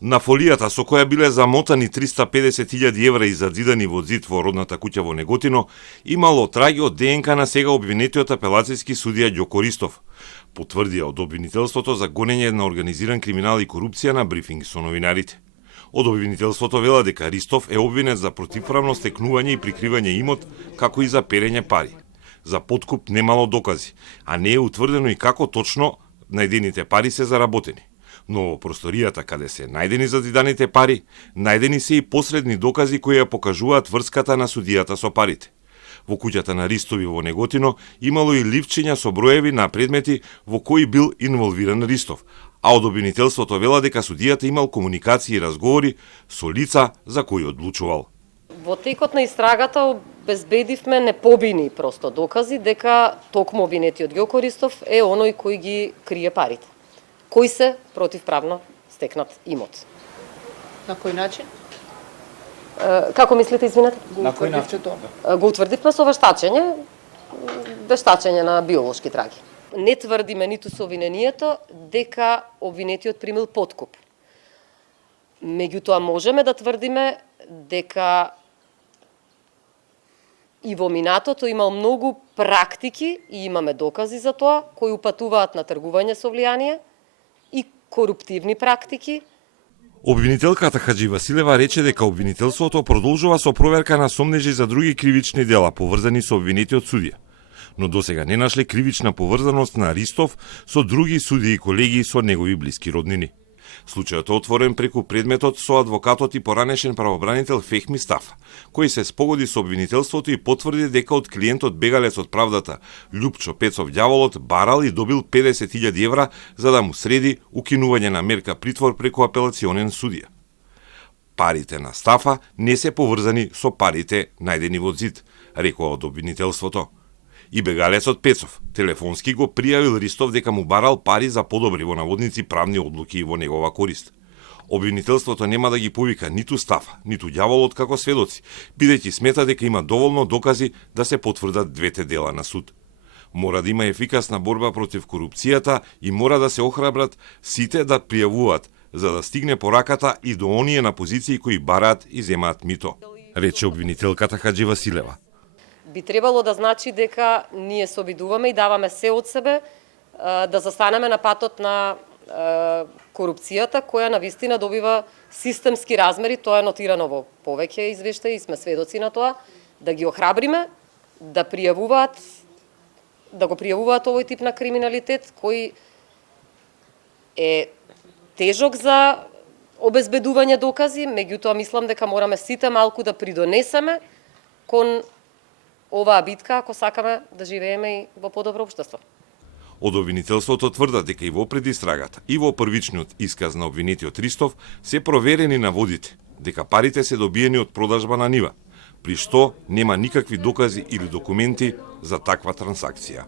На фолијата со која биле замотани 350.000 евра и задидани во зид во родната куќа во Неготино, имало траги од ДНК на сега обвинетиот апелацијски судија Ѓоко Ристов. Потврдија од обвинителството за гонење на организиран криминал и корупција на брифинг со новинарите. Од обвинителството вела дека Ристов е обвинет за противправно стекнување и прикривање имот, како и за перење пари. За подкуп немало докази, а не е утврдено и како точно најдените пари се заработени. Но во просторијата каде се најдени задиданите пари, најдени се и посредни докази кои ја покажуваат врската на судијата со парите. Во куќата на Ристови во Неготино имало и ливчиња со броеви на предмети во кои бил инволвиран Ристов, а од обвинителството вела дека судијата имал комуникации и разговори со лица за кои одлучувал. Во текот на истрагата обезбедивме непобини просто докази дека токму обвинетиот Ѓоко Ристов е оној кој ги крие парите. Кои се противправно стекнат имот. На кој начин? Како мислите, извинете? На кој начин? Го утврдивме со вештачење на биолошки траги. Не тврдиме ниту со обвинението дека обвинетиот примил подкуп. Меѓутоа можеме да тврдиме дека и во минатото имал многу практики, и имаме докази за тоа, кои упатуваат на тргување со влијание и коруптивни практики. Обвинителката Хаџи Василева рече дека обвинителството продолжува со проверка на сомнежи за други кривични дела поврзани со обвинетиот судија, но досега не нашле кривична поврзаност на Ристов со други судии и колеги со негови блиски роднини. Случајот е отворен преку предметот со адвокатот и поранешен правобранител Фехми Стафа, кој се спогоди со обвинителството и потврди дека од клиентот бегалец од правдата Љупчо Пецов Ѓаволот барал и добил 50.000 евра за да му среди укинување на мерка притвор преку апелационен судија. Парите на Стафа не се поврзани со парите најдени во зид, рекоа од обвинителството. И бегалецот Пецов телефонски го пријавил Ристов дека му барал пари за подобри во наводници правни одлуки во негова корист. Обвинителството нема да ги повика ниту Стафа, ниту Ѓаволот како сведоци, бидејќи смета дека има доволно докази да се потврдат двете дела на суд. Мора да има ефикасна борба против корупцијата и мора да се охрабрат сите да пријавуваат, за да стигне пораката и до оние на позиции кои бараат и земаат мито, рече обвинителката Хаџи Василева. Би требало да значи дека ние се обидуваме и даваме се од себе да застанеме на патот на корупцијата, која навистина добива системски размери, тоа е нотирано во повеќе извештаи и сме сведоци на тоа, да ги охрабриме, да го пријавуваат овој тип на криминалитет, кој е тежок за обезбедување докази, меѓутоа мислам дека мораме сите малку да придонесеме кон оваа битка, ако сакаме да живееме и во подобро општество. Од обвинителството тврдат дека и во предистрагата, и во првичниот исказ на обвинетиот Ристов се проверени наводите, дека парите се добиени од продажба на нива, при што нема никакви докази или документи за таква трансакција.